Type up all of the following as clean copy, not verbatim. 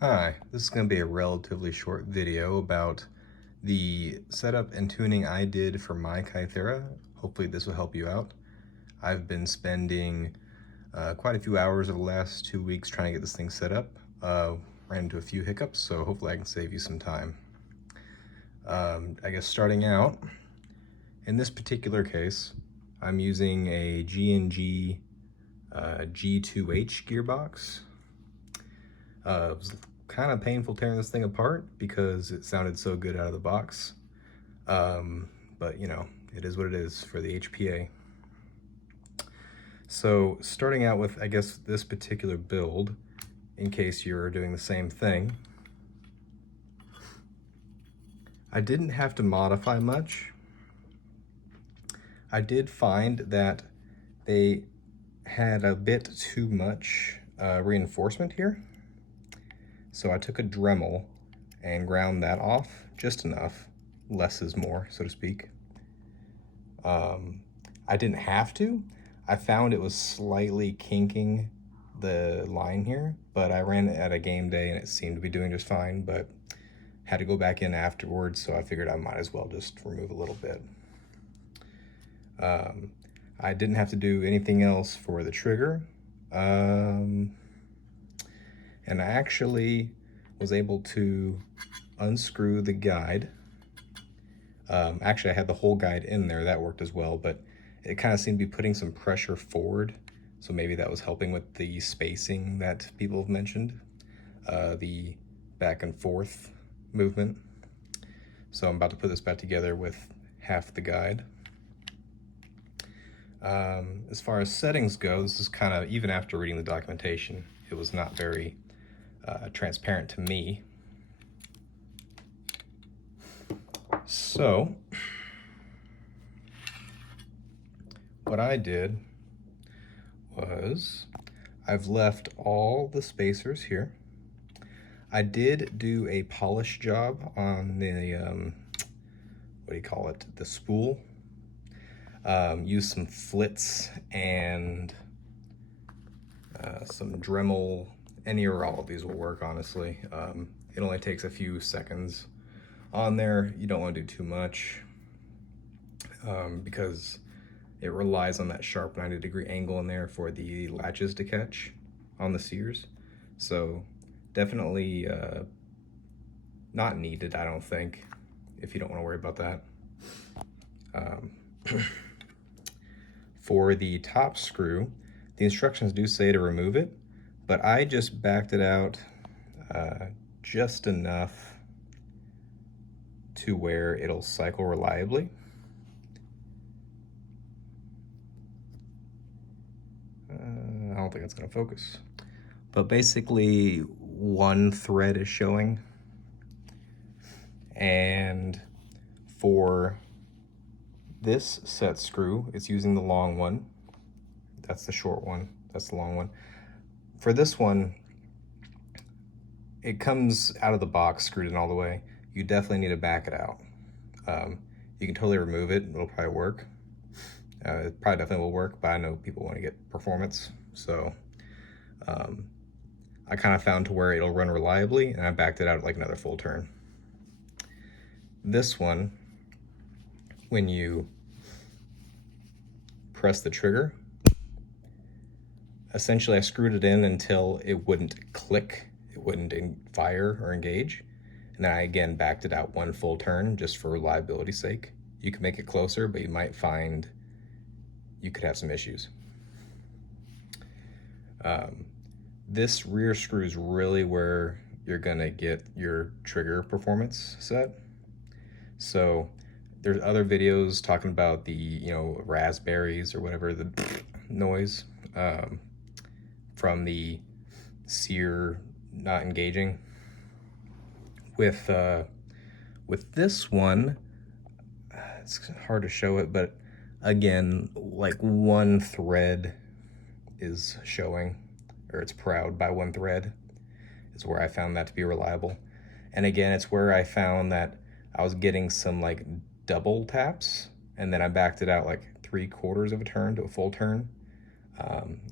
Hi, this is going to be a relatively short video about the setup and tuning I did for my Kythera. Hopefully this will help you out. I've been spending quite a few hours over the last 2 weeks trying to get this thing set up. Ran into a few hiccups, so hopefully I can save you some time. I guess starting out, in this particular case, I'm using a G&G G2H gearbox. It was kind of painful tearing this thing apart because it sounded so good out of the box. But you know, it is what it is for the HPA. So starting out with, I guess, this particular build, in case you're doing the same thing, I didn't have to modify much. I did find that they had a bit too much reinforcement here. So I took a Dremel and ground that off just enough. Less is more, so to speak. I didn't have to. I found it was slightly kinking the line here, but I ran it at a game day and it seemed to be doing just fine, but had to go back in afterwards, so I figured I might as well just remove a little bit. I didn't have to do anything else for the trigger. And I actually was able to unscrew the guide. Actually, I had the whole guide in there, that worked as well, but it kind of seemed to be putting some pressure forward, so maybe that was helping with the spacing that people have mentioned, the back and forth movement. So I'm about to put this back together with half the guide. As far as settings go, this is kind of, even after reading the documentation, it was not very transparent to me. So what I did was I've left all the spacers here. I did do a polish job on the, what do you call it, the spool. Used some flits and some Dremel. Any or all of these will work, honestly. It only takes a few seconds on there. You don't want to do too much because it relies on that sharp 90-degree angle in there for the latches to catch on the sears. So definitely not needed, I don't think, if you don't want to worry about that. For the top screw, the instructions do say to remove it, but I just backed it out just enough to where it'll cycle reliably. I don't think it's gonna focus. But basically, one thread is showing. And for this set screw, it's using the long one. That's the short one, that's the long one. For this one, it comes out of the box screwed in all the way. You definitely need to back it out. You can totally remove it, it'll probably work. It probably definitely will work, but I know people want to get performance. So I kind of found to where it'll run reliably, and I backed it out like another full turn. This one, when you press the trigger, essentially I screwed it in until it wouldn't click, it wouldn't fire or engage. And then I again backed it out one full turn just for reliability's sake. You can make it closer, but you might find you could have some issues. This rear screw is really where you're gonna get your trigger performance set. So there's other videos talking about the, you know, raspberries or whatever, the noise from the sear not engaging. With this one, it's hard to show it, but again, like one thread is showing, or it's proud by one thread, is where I found that to be reliable. And again, it's where I found that I was getting some like double taps, and then I backed it out like 3/4 of a turn to a full turn.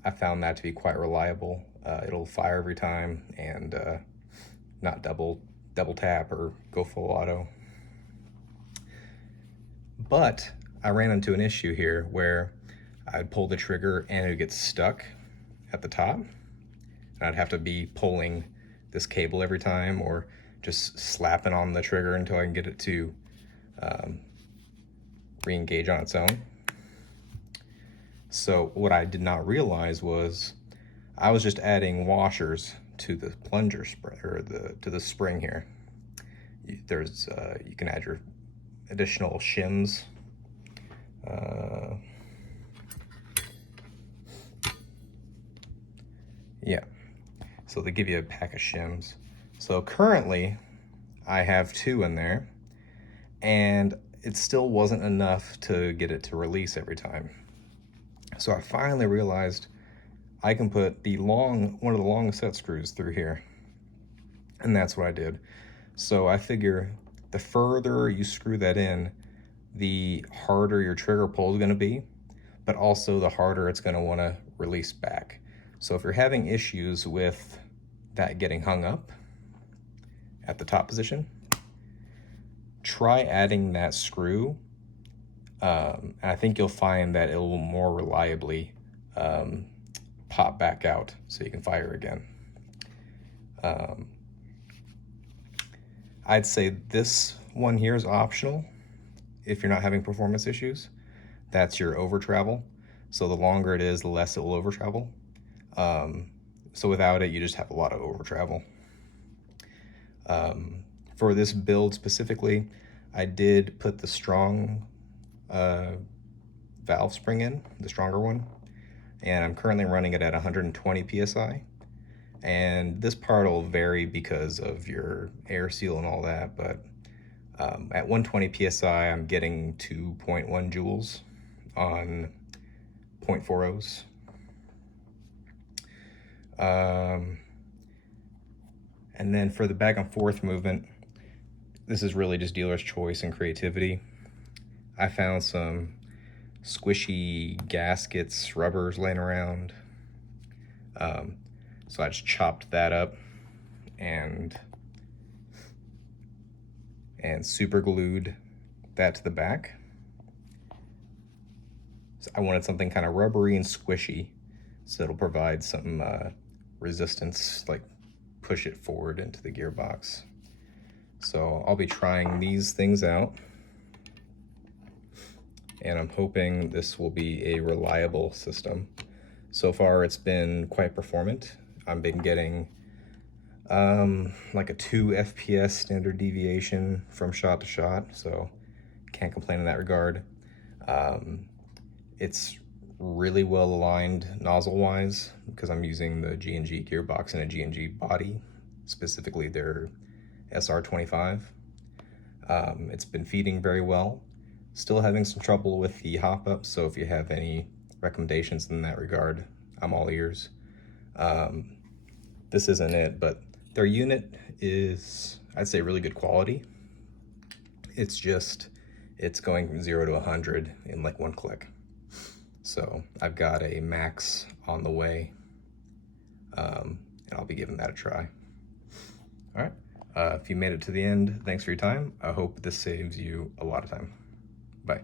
I found that to be quite reliable. It'll fire every time, and not double tap or go full auto. But I ran into an issue here where I'd pull the trigger and it would get stuck at the top, and I'd have to be pulling this cable every time or just slapping on the trigger until I can get it to re-engage on its own. So what I did not realize was I was just adding washers to the plunger spring, or to the spring here. There's you can add your additional shims. Yeah, so they give you a pack of shims. So currently I have 2 in there, and it still wasn't enough to get it to release every time. So I finally realized I can put one of the long set screws through here, and that's what I did. So I figure the further you screw that in, the harder your trigger pull is going to be, but also the harder it's going to want to release back. So if you're having issues with that getting hung up at the top position, try adding that screw. And I think you'll find that it will more reliably pop back out so you can fire again. I'd say this one here is optional if you're not having performance issues. That's your over travel. So the longer it is, the less it will over travel. So without it, you just have a lot of over travel. For this build specifically, I did put the strong valve spring in, the stronger one, and I'm currently running it at 120 psi. And this part will vary because of your air seal and all that, but at 120 psi, I'm getting 2.1 joules on 0.40s. And then for the back and forth movement, this is really just dealer's choice and creativity. I found some squishy gaskets, rubbers laying around. So I just chopped that up and super glued that to the back. So I wanted something kind of rubbery and squishy, so it'll provide some resistance, like push it forward into the gearbox. So I'll be trying these things out, and I'm hoping this will be a reliable system. So far it's been quite performant. I've been getting like a 2 FPS standard deviation from shot to shot, so can't complain in that regard. It's really well aligned nozzle wise because I'm using the G&G gearbox and a G&G body, specifically their SR25. It's been feeding very well. Still having some trouble with the hop up, so if you have any recommendations in that regard, I'm all ears. This isn't it, but their unit is, I'd say, really good quality. It's just, it's going from 0 to 100 in like 1 click. So I've got a max on the way, and I'll be giving that a try. All right, if you made it to the end, thanks for your time. I hope this saves you a lot of time. Bye.